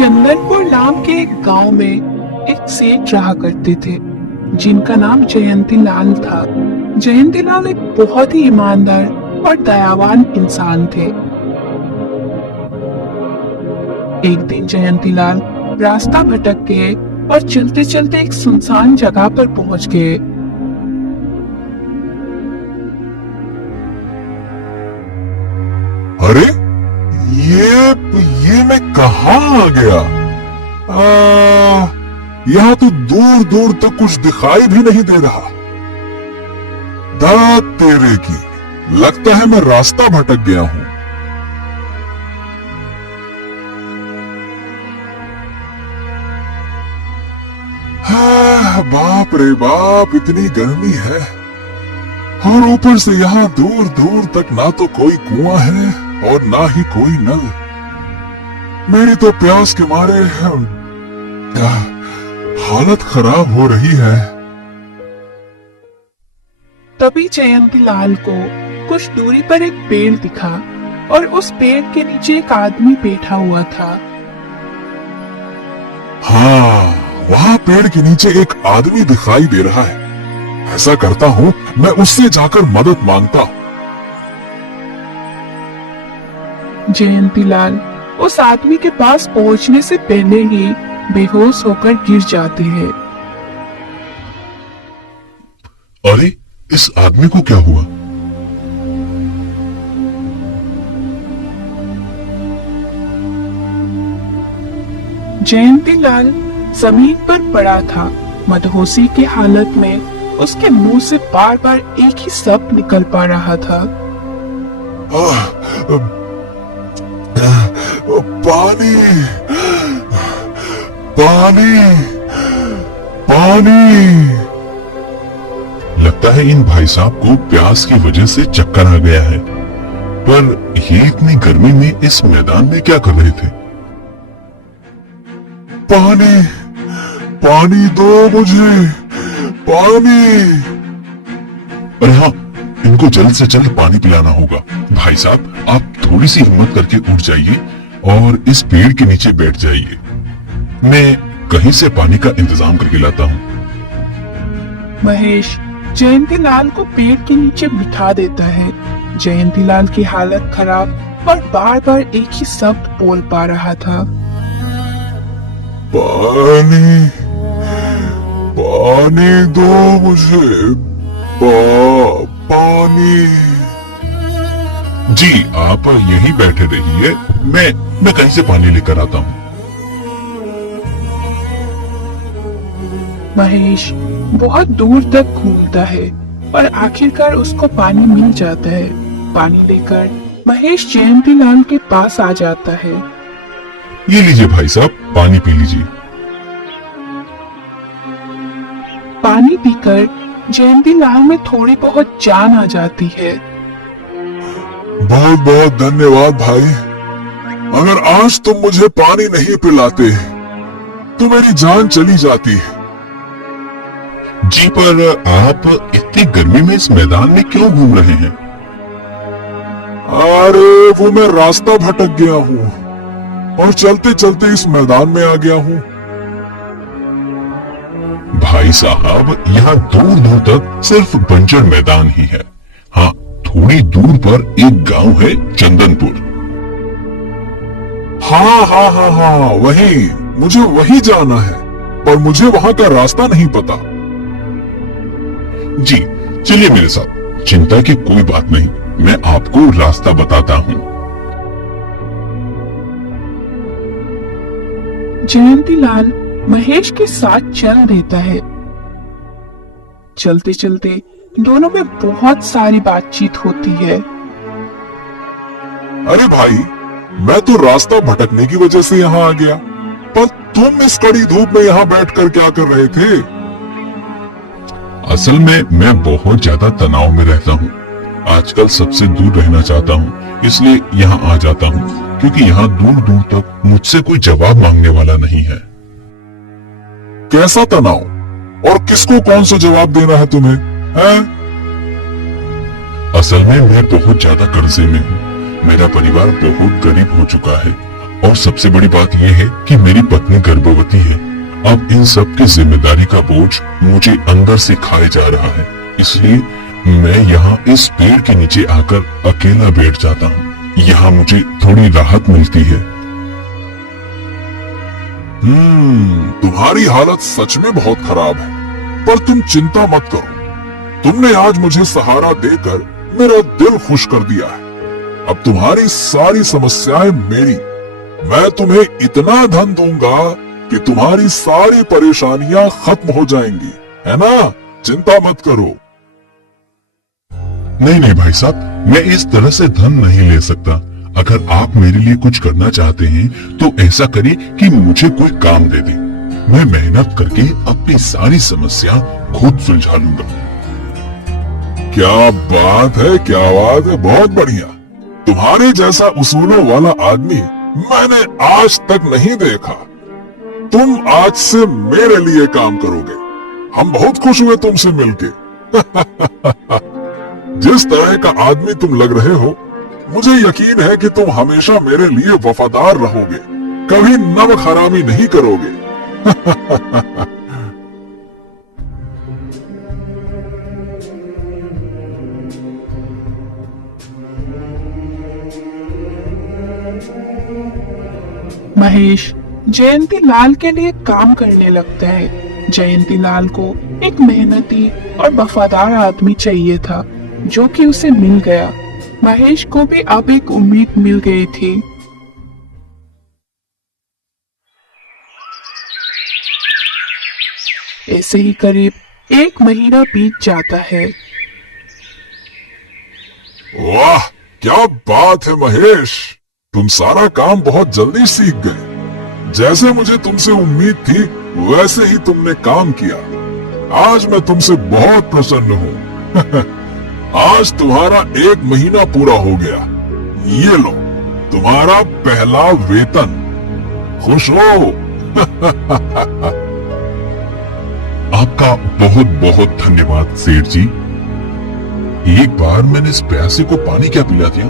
चंदनपुर नाम के एक गांव में एक सेठ रहा करते थे जिनका नाम जयंती लाल था। जयंती लाल एक बहुत ही ईमानदार और दयावान इंसान थे। एक दिन जयंती लाल रास्ता भटक गए और चलते चलते एक सुनसान जगह पर पहुंच गए। अरे ये मैं कहाँ आ गया? यहाँ तो दूर दूर तक कुछ दिखाई भी नहीं दे रहा। दात तेरे की, लगता है मैं रास्ता भटक गया हूँ। बाप रे बाप, इतनी गर्मी है और ऊपर से यहाँ दूर दूर तक ना तो कोई कुआं है और ना ही कोई नल। मेरी तो प्यास के मारे हालत खराब हो रही है। तभी जयंती लाल को कुछ दूरी पर एक पेड़ दिखा और उस पेड़ के नीचे एक आदमी बैठा हुआ था। हाँ, वहाँ पेड़ के नीचे एक आदमी दिखाई दे रहा है। ऐसा करता हूँ, मैं उससे जाकर मदद मांगता हूँ। जयंती लाल उस आदमी के पास पहुंचने से पहले ही बेहोश होकर गिर जाते हैं। अरे, इस आदमी को क्या हुआ? जयंती लाल जमीन पर पड़ा था। मदहोशी की हालत में उसके मुंह से बार बार एक ही शब्द निकल पा रहा था। पानी, पानी, पानी। लगता है इन भाई साहब को प्यास की वजह से चक्कर आ गया है। पर ये इतनी गर्मी में इस मैदान में क्या कर रहे थे? पानी, पानी दो मुझे, पानी। अरे हाँ, इनको जल्द से जल्द पानी पिलाना होगा। भाई साहब, आप थोड़ी सी हिम्मत करके उठ जाइए और इस पेड़ के नीचे बैठ जाइए। मैं कहीं से पानी का इंतजाम करके लाता हूँ। महेश जयंती लाल को पेड़ के नीचे बिठा देता है। जयंती लाल की हालत खराब और बार बार एक ही शब्द बोल पा रहा था। पानी, पानी दो मुझे, पानी। जी, आप यहीं बैठे रहिए, मैं कहीं से पानी लेकर आता हूँ। महेश बहुत दूर तक घूमता है और आखिरकार उसको पानी मिल जाता है। पानी लेकर महेश जयंती लाल के पास आ जाता है। ये लीजिए भाई साहब, पानी पी लीजिए। पानी पीकर जयंती लाल में थोड़ी बहुत जान आ जाती है। बहुत बहुत धन्यवाद भाई। अगर आज तुम मुझे पानी नहीं पिलाते तो मेरी जान चली जाती। जी, पर आप इतनी गर्मी में इस मैदान में क्यों घूम रहे हैं? अरे वो मैं रास्ता भटक गया हूँ और चलते चलते इस मैदान में आ गया हूँ। भाई साहब, यहाँ दूर दूर तक सिर्फ बंजर मैदान ही है। हाँ, थोड़ी दूर पर एक गांव है, चंदनपुर। हाँ हाँ हाँ हाँ, वही, मुझे वही जाना है, पर मुझे वहाँ का रास्ता नहीं पता। जी, चलिए मेरे साथ, चिंता की कोई बात नहीं, मैं आपको रास्ता बताता हूँ। जयंती लाल महेश के साथ चल देता है। चलते चलते दोनों में बहुत सारी बातचीत होती है। अरे भाई, मैं तो रास्ता भटकने की वजह से यहाँ आ गया, पर तुम इस कड़ी धूप में यहाँ बैठकर क्या कर रहे थे? असल में मैं बहुत ज्यादा तनाव में रहता हूँ। आजकल सबसे दूर रहना चाहता हूँ, इसलिए यहाँ आ जाता हूँ, क्योंकि यहाँ दूर दूर तक मुझसे कोई जवाब मांगने वाला नहीं है। कैसा तनाव? और किसको कौन सा जवाब देना है तुम्हें? हैं? असल में मैं बहुत ज्यादा कर्जे में हूँ। मेरा परिवार बहुत गरीब हो चुका है और सबसे बड़ी बात यह है कि मेरी पत्नी गर्भवती है। अब इन सब की जिम्मेदारी का बोझ मुझे अंदर से खाए जा रहा है, इसलिए मैं यहाँ इस पेड़ के नीचे आकर अकेला बैठ जाता हूँ। यहाँ मुझे थोड़ी राहत मिलती है। तुम्हारी हालत सच में बहुत खराब है, पर तुम चिंता मत करो। तुमने आज मुझे सहारा देकर मेरा दिल खुश कर दिया है। अब तुम्हारी सारी समस्याएं मेरी। मैं तुम्हें इतना धन दूंगा कि तुम्हारी सारी परेशानियां खत्म हो जाएंगी, है ना? चिंता मत करो। नहीं भाई साहब, मैं इस तरह से धन नहीं ले सकता। अगर आप मेरे लिए कुछ करना चाहते हैं तो ऐसा करिए कि मुझे कोई काम दे दे। मैं मेहनत करके अपनी सारी समस्या खुद सुलझा लूंगा। क्या बात है, क्या बात है, बहुत बढ़िया। तुम्हारे जैसा उसूलों वाला आदमी मैंने आज तक नहीं देखा। तुम आज से मेरे लिए काम करोगे। हम बहुत खुश हुए तुमसे मिलके। जिस तरह का आदमी तुम लग रहे हो, मुझे यकीन है कि तुम हमेशा मेरे लिए वफादार रहोगे, कभी नमक हरामी नहीं करोगे। महेश जयंती लाल के लिए काम करने लगता है। जयंती लाल को एक मेहनती और वफादार आदमी चाहिए था, जो कि उसे मिल गया। महेश को भी अब एक उम्मीद मिल गई थी। ऐसे ही करीब 1 महीना बीत जाता है। वाह, क्या बात है महेश, तुम सारा काम बहुत जल्दी सीख गए। जैसे मुझे तुमसे उम्मीद थी वैसे ही तुमने काम किया। आज मैं तुमसे बहुत प्रसन्न हूँ। आज तुम्हारा 1 महीना पूरा हो गया। ये लो तुम्हारा पहला वेतन। खुश हो? आपका बहुत बहुत धन्यवाद सेठ जी। एक बार मैंने इस प्यासे को पानी क्या पिला दिया,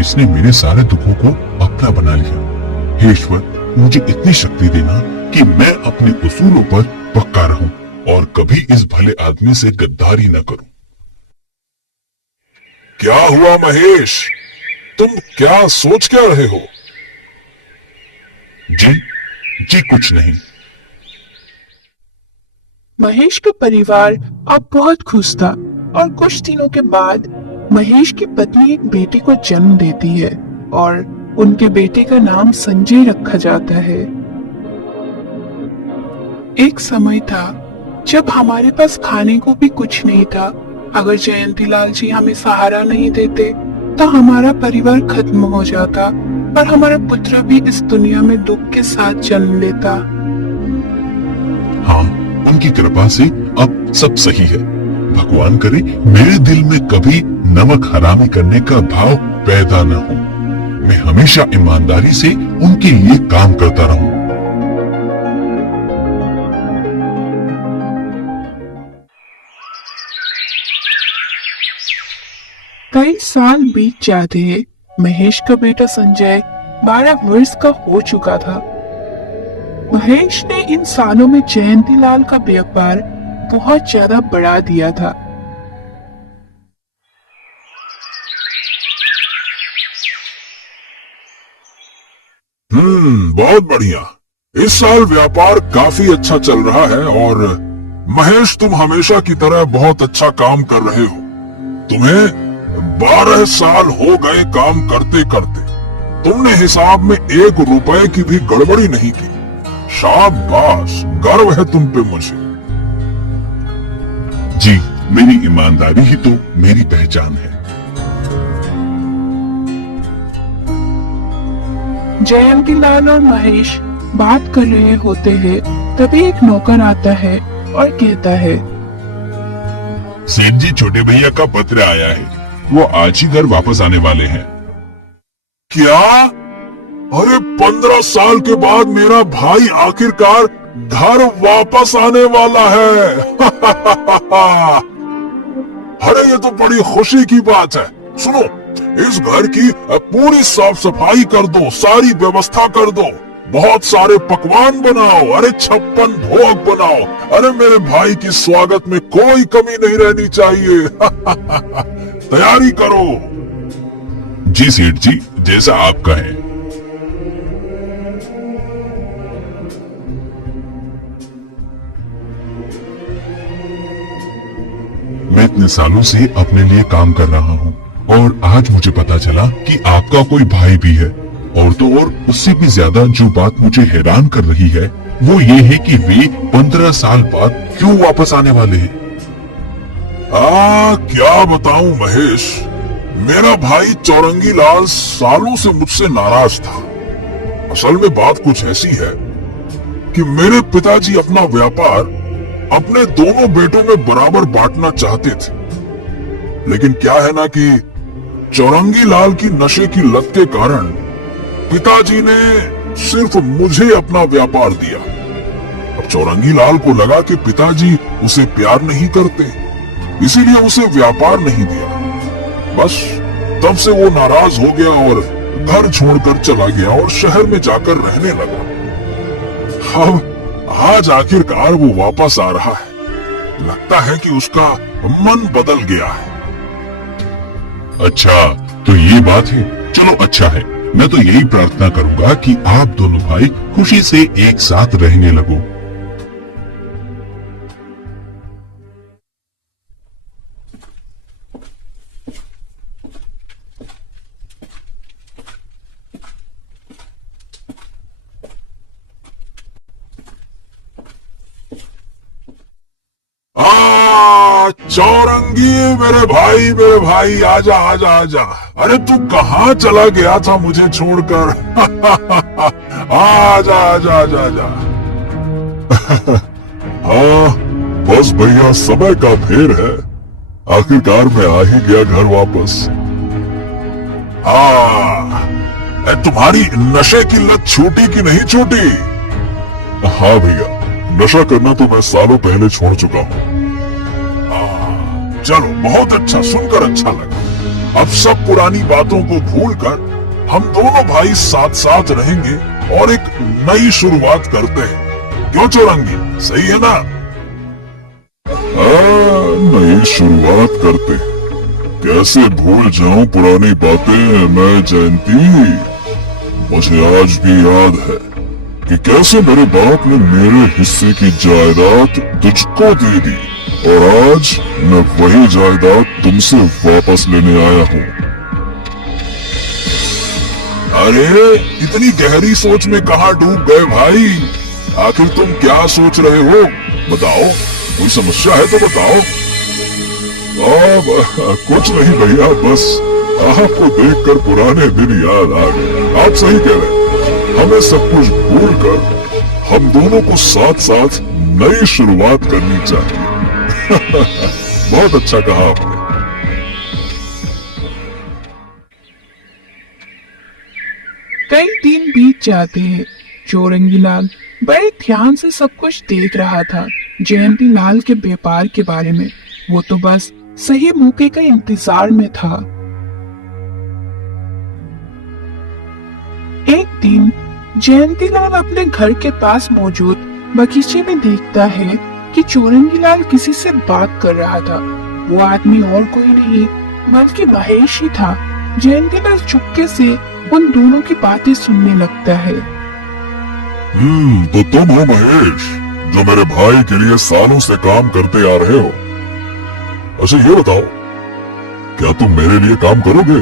इसने मेरे सारे दुखों को अपना बना लिया। हे ईश्वर, मुझे इतनी शक्ति देना कि मैं अपने उसूलों पर पक्का रहूं और कभी इस भले आदमी से गद्दारी न करूं। क्या हुआ महेश, तुम क्या सोच क्या रहे हो? जी कुछ नहीं। महेश का परिवार अब बहुत खुश था और कुछ दिनों के बाद महेश की पत्नी एक बेटे को जन्म देती है और उनके बेटे का नाम संजय रखा जाता है। एक समय था जब हमारे पास खाने को भी कुछ नहीं था। अगर जयंती लाल जी हमें सहारा नहीं देते तो हमारा परिवार खत्म हो जाता और हमारा पुत्र भी इस दुनिया में दुख के साथ जन्म लेता। हाँ, उनकी कृपा से अब सब सही है। भगवान करे मेरे दिल में कभी नमक हरामी करने का भाव पैदा न हो। मैं हमेशा ईमानदारी से उनके लिए काम करता रहूं। कई साल बीत जाते हैं। महेश का बेटा संजय 12 वर्ष का हो चुका था। महेश ने इन सालों में जयंती लाल का व्यापार बहुत ज्यादा बढ़ा दिया था। बहुत बढ़िया। इस साल व्यापार काफी अच्छा चल रहा है और महेश तुम हमेशा की तरह बहुत अच्छा काम कर रहे हो। तुम्हें 12 साल हो गए काम करते करते। तुमने हिसाब में 1 रुपए की भी गड़बड़ी नहीं की। शाबाश, गर्व है तुम पे मुझे। जी, मेरी ईमानदारी ही तो मेरी पहचान है। जयंती लाल और महेश बात कर रहे होते हैं, तभी एक नौकर आता है और कहता है, सेठ जी, छोटे भैया का पत्र आया है। वो आज ही घर वापस आने वाले हैं। क्या? अरे 15 साल के बाद मेरा भाई आखिरकार घर वापस आने वाला है। अरे ये तो बड़ी खुशी की बात है। सुनो, इस घर की पूरी साफ सफाई कर दो, सारी व्यवस्था कर दो, बहुत सारे पकवान बनाओ, अरे 56 भोग बनाओ, अरे मेरे भाई की स्वागत में कोई कमी नहीं रहनी चाहिए। तैयारी करो। जी सेठ जी, जैसा आप कहें। मैं इतने सालों से अपने लिए काम कर रहा हूँ और आज मुझे पता चला कि आपका कोई भाई भी है। और तो और उससे भी ज्यादा जो बात मुझे हैरान कर रही है वो ये है कि वे 15 साल बाद क्यों वापस आने वाले हैं। क्या बताऊं महेश, मेरा भाई चौरंगी लाल सालों से मुझसे नाराज था। असल में बात कुछ ऐसी है कि मेरे पिताजी अपना व्यापार अपने दोनों बेटों में बराबर बांटना चाहते थे, लेकिन क्या है ना कि चौरंगी लाल की नशे की लत के कारण पिताजी ने सिर्फ मुझे अपना व्यापार दिया। अब चौरंगी लाल को लगा कि पिताजी उसे प्यार नहीं करते, इसीलिए उसे व्यापार नहीं दिया। बस तब से वो नाराज हो गया और घर छोड़कर चला गया और शहर में जाकर रहने लगा। अब आज आखिरकार वो वापस आ रहा है। लगता है कि उसका मन बदल गया है। अच्छा, तो ये बात है। चलो अच्छा है, मैं तो यही प्रार्थना करूंगा कि आप दोनों भाई खुशी से एक साथ रहने लगो। चौरंगी मेरे भाई आजा आजा आजा। अरे तू कहाँ चला गया था मुझे छोड़कर? आजा आजा आजा आजा। हाँ बस भैया, समय का फेर है, आखिरकार मैं आ ही गया घर वापस। तुम्हारी नशे की लत छूटी कि नहीं छूटी? हाँ भैया, नशा करना तो मैं सालों पहले छोड़ चुका हूँ। चलो बहुत अच्छा, सुनकर अच्छा लगा। अब सब पुरानी बातों को भूलकर हम दोनों भाई साथ साथ रहेंगे और एक नई शुरुआत करते हैं। क्यों चौरंगी, सही है ना? नई शुरुआत करते, कैसे भूल जाऊं पुरानी बातें मैं जयंती। मुझे आज भी याद है कि कैसे मेरे बाप ने मेरे हिस्से की जायदाद तुझको दे दी और आज मैं वही जायदाद तुमसे वापस लेने आया हूँ। अरे इतनी गहरी सोच में कहाँ डूब गए भाई? आखिर तुम क्या सोच रहे हो? बताओ, कोई समस्या है तो बताओ। कुछ नहीं भैया, बस आपको देखकर पुराने दिन याद आ गए। आप सही कह रहे हैं, हमें सब कुछ भूलकर हम दोनों को साथ साथ नई शुरुआत करनी चाहिए। बहुत अच्छा कहा आपने। कई दिन बीत जाते हैं। चौरंगी लाल बड़े ध्यान से सब कुछ देख रहा था जयंती लाल के व्यापार के बारे में। वो तो बस सही मौके का इंतजार में था। एक दिन जयंती लाल अपने घर के पास मौजूद बगीचे में देखता है कि चौरंगी लाल किसी से बात कर रहा था। वो आदमी और कोई नहीं बल्कि महेश ही था। जयंती लाल चुपके से उन दोनों की बातें सुनने लगता है। तो तुम हो महेश, जो मेरे भाई के लिए सालों से काम करते आ रहे हो। अच्छा ये बताओ, क्या तुम मेरे लिए काम करोगे?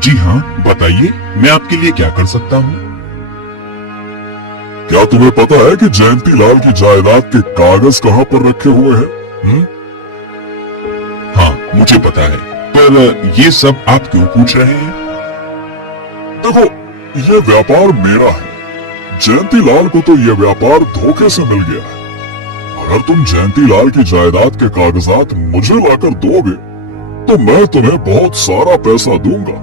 जी हाँ, बताइए, मैं आपके लिए क्या कर सकता हूँ? क्या तुम्हें पता है कि जयंती लाल की जायदाद के कागज कहाँ पर रखे हुए हैं? हाँ मुझे पता है, पर ये सब आप क्यों पूछ रहे हैं? देखो, ये व्यापार मेरा है। जयंती लाल को तो ये व्यापार धोखे से मिल गया है। अगर तुम जयंती लाल की जायदाद के कागजात मुझे लाकर दोगे तो मैं तुम्हें बहुत सारा पैसा दूंगा,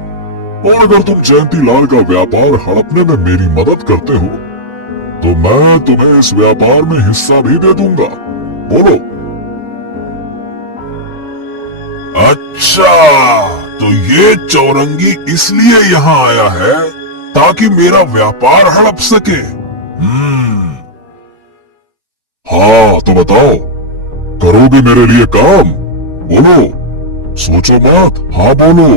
और अगर तुम जयंती लाल का व्यापार हड़पने में मेरी मदद करते हो तो मैं तुम्हें इस व्यापार में हिस्सा भी दे दूंगा। बोलो। अच्छा तो ये चौरंगी इसलिए यहाँ आया है ताकि मेरा व्यापार हड़प सके। हाँ तो बताओ, करोगे मेरे लिए काम? बोलो, सोचो मत, हाँ बोलो।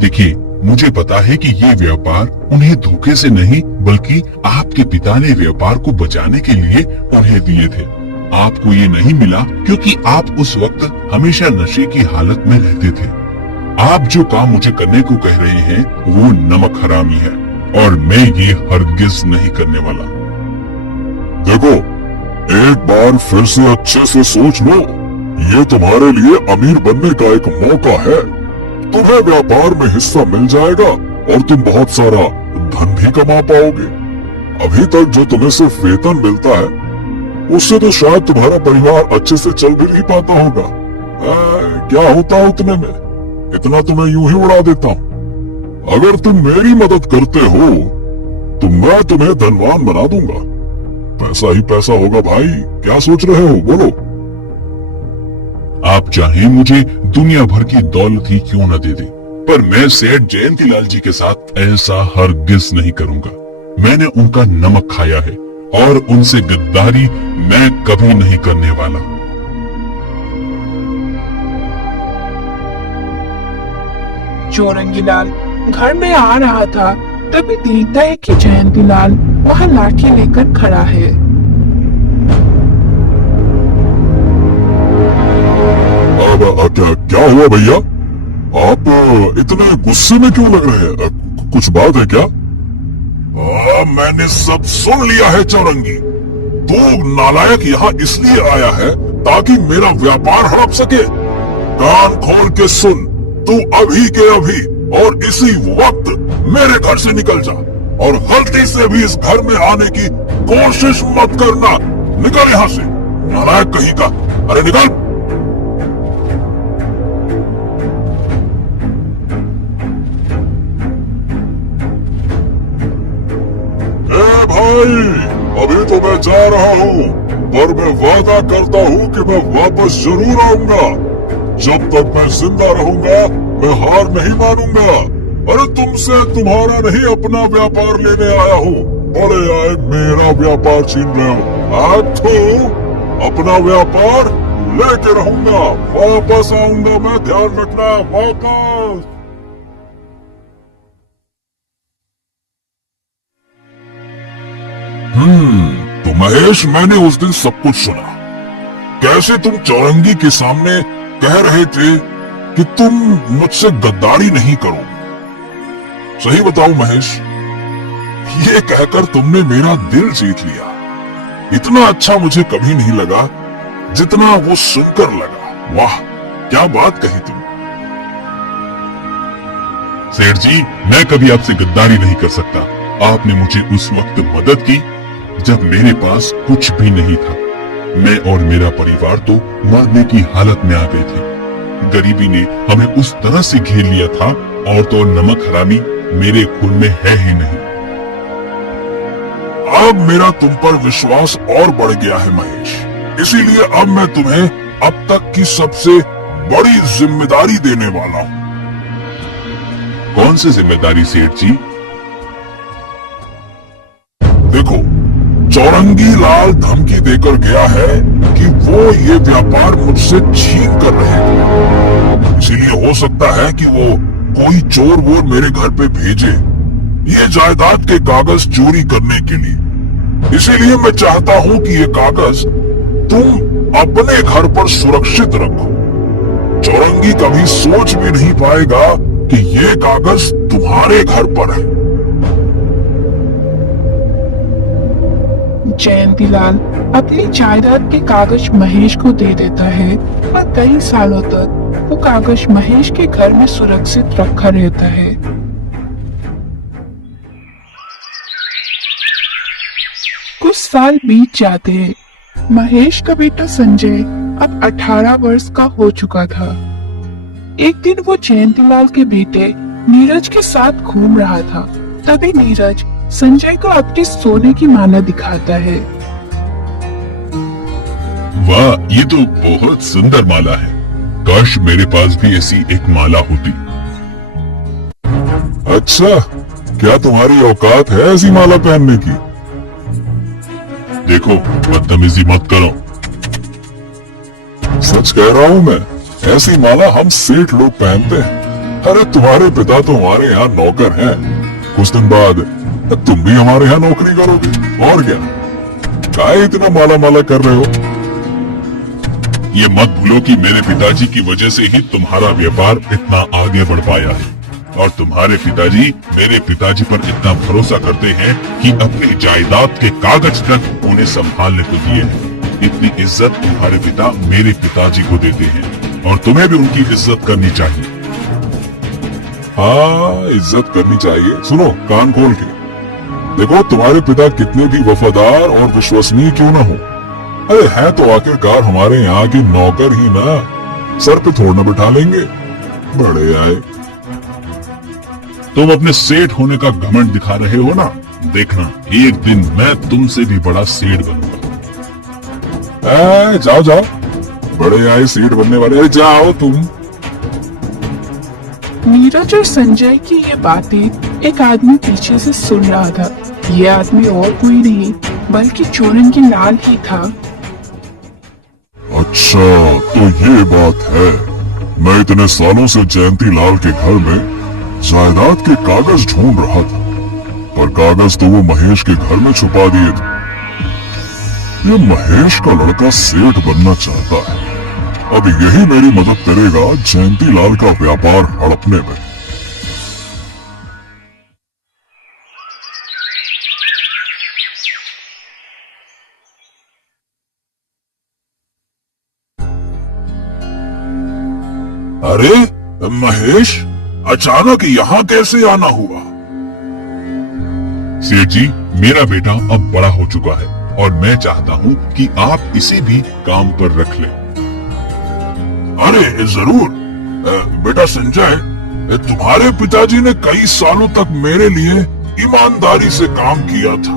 देखिए, मुझे पता है कि ये व्यापार उन्हें धोखे से नहीं बल्कि आपके पिता ने व्यापार को बचाने के लिए उन्हें दिए थे। आपको ये नहीं मिला क्योंकि आप उस वक्त हमेशा नशे की हालत में रहते थे। आप जो काम मुझे करने को कह रहे हैं वो नमक हरामी है और मैं ये हरगिज नहीं करने वाला। देखो, एक बार फिर से अच्छे से सोच लो, ये तुम्हारे लिए अमीर बनने का एक मौका है। तुम्हें व्यापार में हिस्सा मिल जाएगा और तुम बहुत सारा धन भी कमा पाओगे। अभी तक जो तुम्हें सिर्फ वेतन मिलता है उससे तो शायद तुम्हारा परिवार अच्छे से चल भी नहीं पाता होगा। क्या होता उतने में, इतना तो मैं यूं ही उड़ा देता हूँ। अगर तुम मेरी मदद करते हो तो मैं तुम्हें धनवान बना दूंगा। पैसा ही पैसा होगा भाई, क्या सोच रहे हो, बोलो। आप चाहें मुझे दुनिया भर की दौलत ही क्यों न दे दे, पर मैं सेठ जयंतीलाल जी के साथ ऐसा हरगिज नहीं करूंगा। मैंने उनका नमक खाया है और उनसे गद्दारी मैं कभी नहीं करने वाला। चौरंगीलाल घर में आ रहा था, तभी देखता है कि जयंतीलाल वहाँ लाठी लेकर खड़ा है। क्या हुआ भैया, आप इतने गुस्से में क्यों लग रहे हैं? कुछ बात है क्या? मैंने सब सुन लिया है चौरंगी। तू नालायक यहाँ इसलिए आया है ताकि मेरा व्यापार हड़प सके। कान खोल के सुन, तू अभी के अभी और इसी वक्त मेरे घर से निकल जा और गलती से भी इस घर में आने की कोशिश मत करना। निकल यहाँ से, नालायक कहीं का। अरे निकल। भाई, अभी तो मैं जा रहा हूँ, पर मैं वादा करता हूँ कि मैं वापस जरूर आऊंगा। जब तक मैं जिंदा रहूंगा मैं हार नहीं मानूंगा। अरे तुमसे तुम्हारा नहीं अपना व्यापार लेने आया हूँ, बड़े आए मेरा व्यापार छीन रहे हो। आज तो अपना व्यापार लेके रहूंगा, वापस आऊंगा मैं, ध्यान रखना, वापस। तो महेश, मैंने उस दिन सब कुछ सुना। कैसे तुम चौरंगी के सामने कह रहे थे कि तुम मुझसे गद्दारी नहीं करोगे। सही बताओ महेश, ये कहकर तुमने मेरा दिल जीत लिया। इतना अच्छा मुझे कभी नहीं लगा जितना वो सुनकर लगा। वाह, क्या बात कही तुम। सेठ जी, मैं कभी आपसे गद्दारी नहीं कर सकता। आपने मुझे उस वक्त मदद की जब मेरे पास कुछ भी नहीं था। मैं और मेरा परिवार तो मरने की हालत में आ गए थे। गरीबी ने हमें उस तरह से घेर लिया था, और तो नमक हरामी मेरे खून में है ही नहीं। अब मेरा तुम पर विश्वास और बढ़ गया है महेश, इसीलिए अब मैं तुम्हें अब तक की सबसे बड़ी जिम्मेदारी देने वाला हूँ। कौन सी जिम्मेदारी सेठ जी? देखो, चौरंगी लाल धमकी देकर गया है कि वो ये व्यापार मुझसे छीन कर रहेगा। इसीलिए हो सकता है कि वो कोई चोर वोर मेरे घर पे भेजे ये जायदाद के कागज चोरी करने के लिए। इसीलिए मैं चाहता हूँ कि ये कागज तुम अपने घर पर सुरक्षित रखो। चौरंगी कभी सोच भी नहीं पाएगा कि ये कागज तुम्हारे घर पर है। जयंतीलाल अपनी जायदाद के कागज महेश को दे देता है और कई सालों तक वो कागज महेश के घर में सुरक्षित रखा रहता है। कुछ साल बीत जाते हैं। महेश का बेटा संजय अब 18 वर्ष का हो चुका था। एक दिन वो जयंतीलाल के बेटे नीरज के साथ घूम रहा था। तभी नीरज संजय को अपनी सोने की माला दिखाता है। वाह, ये तो बहुत सुंदर माला है। काश मेरे पास भी ऐसी एक माला होती। अच्छा, क्या तुम्हारी औकात है ऐसी माला पहनने की? देखो, बदतमीजी मत करो। सच कह रहा हूं मैं, ऐसी माला हम सेठ लोग पहनते हैं। अरे तुम्हारे पिता तो हमारे यहाँ नौकर हैं। कुछ दिन बाद तुम भी हमारे यहाँ नौकरी करोगे, और क्या? काहे इतना माला माला कर रहे हो? ये मत भूलो कि मेरे पिताजी की वजह से ही तुम्हारा व्यापार इतना आगे बढ़ पाया है, और तुम्हारे पिताजी मेरे पिताजी पर इतना भरोसा करते हैं कि अपनी जायदाद के कागज तक उन्हें संभालने को दिए हैं। इतनी इज्जत तुम्हारे पिता मेरे पिताजी को देते हैं, और तुम्हें भी उनकी इज्जत करनी चाहिए। हाँ, इज्जत करनी चाहिए। सुनो कान खोल के, देखो तुम्हारे पिता कितने भी वफादार और विश्वसनीय क्यों ना हो, अरे है तो आखिरकार हमारे यहाँ के नौकर ही ना। सर पे थोड़ा बिठा लेंगे। बड़े आए। तुम अपने सेठ होने का घमंड दिखा रहे हो ना, देखना एक दिन मैं तुमसे भी बड़ा सेठ बनूंगा। जाओ जाओ, बड़े आए सेठ बनने वाले। अरे जाओ तुम। नीरज और संजय की ये बातें एक आदमी पीछे से सुन रहा था। ये आदमी और कोई नहीं बल्कि चोरंगी लाल ही था। अच्छा, तो ये बात है। मैं इतने सालों से जयंती लाल के घर में जायदाद के कागज ढूंढ रहा था, पर कागज तो वो महेश के घर में छुपा दिए थे। ये महेश का लड़का सेठ बनना चाहता है। अब यही मेरी मदद करेगा जयंती लाल का व्यापार हड़पने में। अरे महेश, अचानक यहाँ कैसे आना हुआ? सेठ जी, मेरा बेटा अब बड़ा हो चुका है, और मैं चाहता हूँ कि आप इसे भी काम पर रख लें। अरे जरूर। बेटा संजय, तुम्हारे पिताजी ने कई सालों तक मेरे लिए ईमानदारी से काम किया था।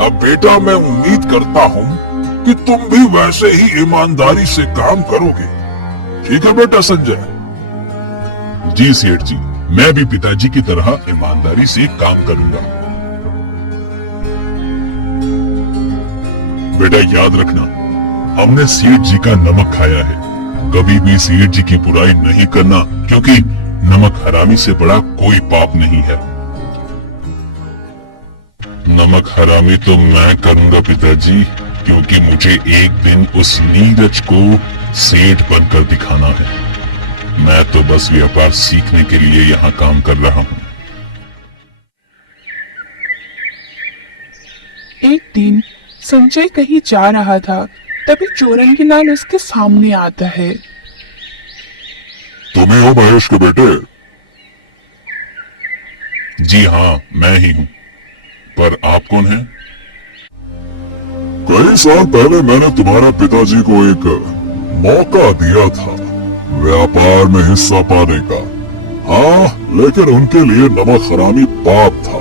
अब बेटा मैं उम्मीद करता हूँ कि तुम भी वैसे ही ईमानदारी से काम करोगे। ठीक है बेटा संजय? जी सेठ जी, मैं भी पिताजी की तरह ईमानदारी से काम करूंगा। बेटा याद रखना, हमने सेठ जी का नमक खाया है। कभी भी सेठ जी की बुराई नहीं करना, क्योंकि नमक हरामी से बड़ा कोई पाप नहीं है। नमक हरामी तो मैं करूंगा पिताजी, क्योंकि मुझे एक दिन उस नीरज को सेठ बनकर दिखाना है। मैं तो बस व्यापार सीखने के लिए यहाँ काम कर रहा हूँ। एक दिन संजय कहीं जा रहा था, तभी चोरंगी लाल उसके सामने आता है। तुम्हें हो महेश के बेटे? जी हाँ, मैं ही हूँ, पर आप कौन हैं? कई साल पहले मैंने तुम्हारे पिताजी को एक मौका दिया था व्यापार में हिस्सा पाने का। हाँ, लेकिन उनके लिए नमक हरामी पाप था।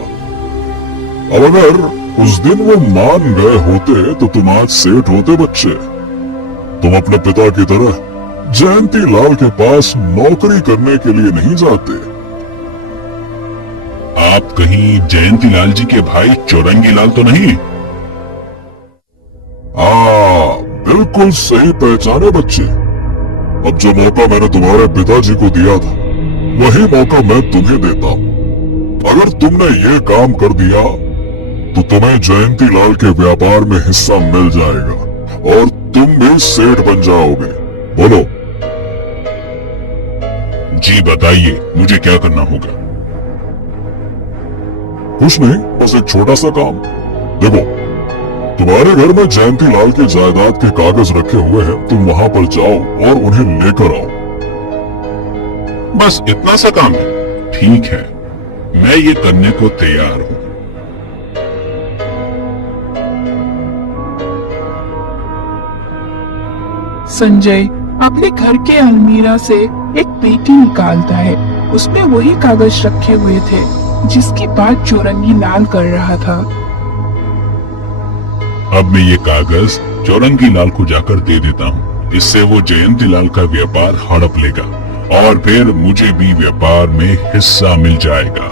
अब अगर उस दिन वो मान गए होते तो तुम आज सेठ होते बच्चे। तुम अपने पिता की तरह जयंती लाल के पास नौकरी करने के लिए नहीं जाते। आप कहीं जयंती लाल जी के भाई चौरंगी लाल तो नहीं? बिल्कुल सही पहचाने बच्चे। अब जो मौका मैंने तुम्हारे पिताजी को दिया था, वही मौका मैं तुम्हें देता हूँ। अगर तुमने ये काम कर दिया तो तुम्हें जयंती लाल के व्यापार में हिस्सा मिल जाएगा और तुम भी सेठ बन जाओगे। बोलो। जी बताइए, मुझे क्या करना होगा? कुछ नहीं, बस एक छोटा सा काम। देखो, तुम्हारे घर में जयंती लाल के जायदाद के कागज रखे हुए हैं। तुम वहां पर जाओ और उन्हें लेकर आओ। बस इतना सा काम है? ठीक है, मैं ये करने को तैयार हूँ। संजय अपने घर के अलमीरा से एक पेटी निकालता है। उसमें वही कागज रखे हुए थे जिसकी बात चौरंगी लाल कर रहा था। अब मैं ये कागज चौरंगी लाल को जाकर दे देता हूँ, इससे वो जयंतीलाल का व्यापार हड़प लेगा और फिर मुझे भी व्यापार में हिस्सा मिल जाएगा।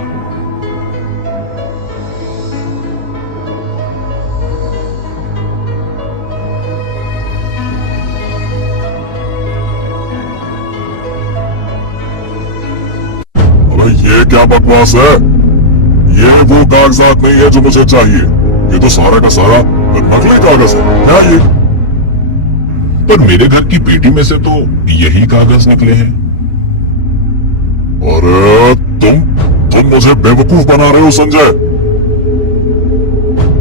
अबे ये क्या बकवास है? ये वो कागजात नहीं है जो मुझे चाहिए। ये तो सारा का सारा नकली कागज है। क्या ये? पर मेरे घर की पेटी में से तो यही कागज निकले हैं। अरे तुम मुझे बेवकूफ बना रहे हो संजय।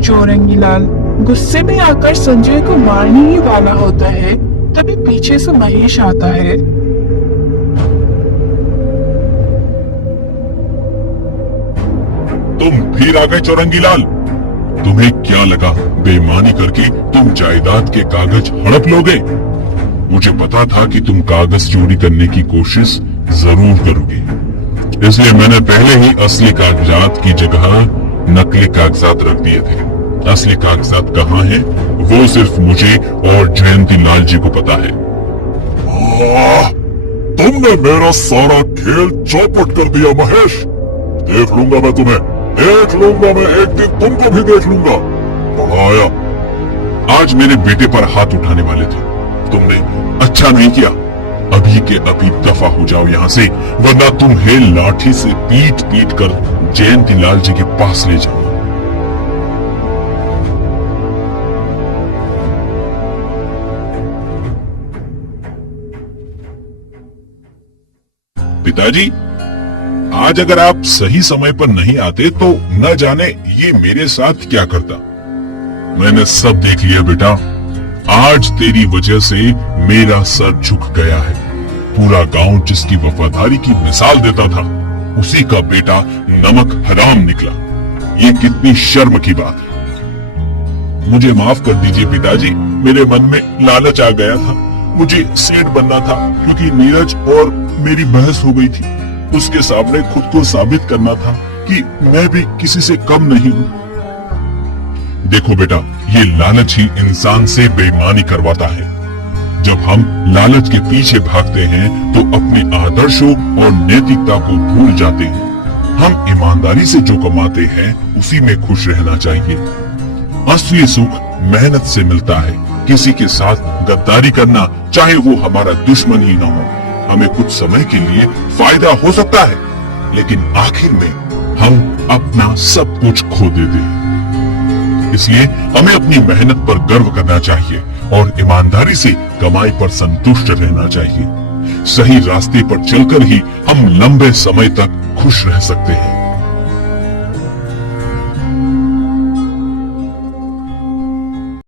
चौरंगीलाल गुस्से में आकर संजय को मारने ही वाला होता है, तभी पीछे से महेश आता है। तुम फिर आ गए चौरंगीलाल। तुम्हें क्या लगा बेईमानी करके तुम जायदाद के कागज हड़प लोगे? मुझे पता था कि तुम कागज चोरी करने की कोशिश जरूर करोगे, इसलिए मैंने पहले ही असली कागजात की जगह नकली कागजात रख दिए थे। असली कागजात कहाँ हैं, वो सिर्फ मुझे और जयंतीलाल जी को पता है। तुमने मेरा सारा खेल चौपट कर दिया महेश। देख लूंगा मैं तुम्हें, देख लूंगा मैं, एक दिन तुमको भी देख लूंगा। बढ़ाया। आज मेरे बेटे पर हाथ उठाने वाले थे, तुमने अच्छा नहीं किया। अभी के अभी दफा हो जाओ यहाँ से, वरना तुम्हें लाठी से पीट पीट कर जयंतीलाल जी के पास ले जाऊंगा। पिताजी, आज अगर आप सही समय पर नहीं आते तो न जाने ये मेरे साथ क्या करता। मैंने सब देख लिया बेटा। आज तेरी वजह से मेरा सर झुक गया है। पूरा गांव जिसकी वफादारी की मिसाल देता था, उसी का बेटा नमक हराम निकला। ये कितनी शर्म की बात है। मुझे माफ कर दीजिए पिताजी, मेरे मन में लालच आ गया था। मुझे सेठ बनना था, क्योंकि नीरज और मेरी बहस हो गई थी। उसके सामने खुद को साबित करना था कि मैं भी किसी से कम नहीं हूँ। देखो बेटा, ये लालच ही इंसान से बेईमानी करवाता है। जब हम लालच के पीछे भागते हैं तो अपने आदर्शों और नैतिकता को भूल जाते हैं। हम ईमानदारी से जो कमाते हैं उसी में खुश रहना चाहिए। असली सुख मेहनत से मिलता है। किसी के साथ गद्दारी करना, चाहे वो हमारा दुश्मन ही न हो, हमें कुछ समय के लिए फायदा हो सकता है, लेकिन आखिर में हम अपना सब कुछ खो देते हैं। इसलिए हमें अपनी मेहनत पर गर्व करना चाहिए और ईमानदारी से कमाई पर संतुष्ट रहना चाहिए। सही रास्ते पर चलकर ही हम लंबे समय तक खुश रह सकते हैं।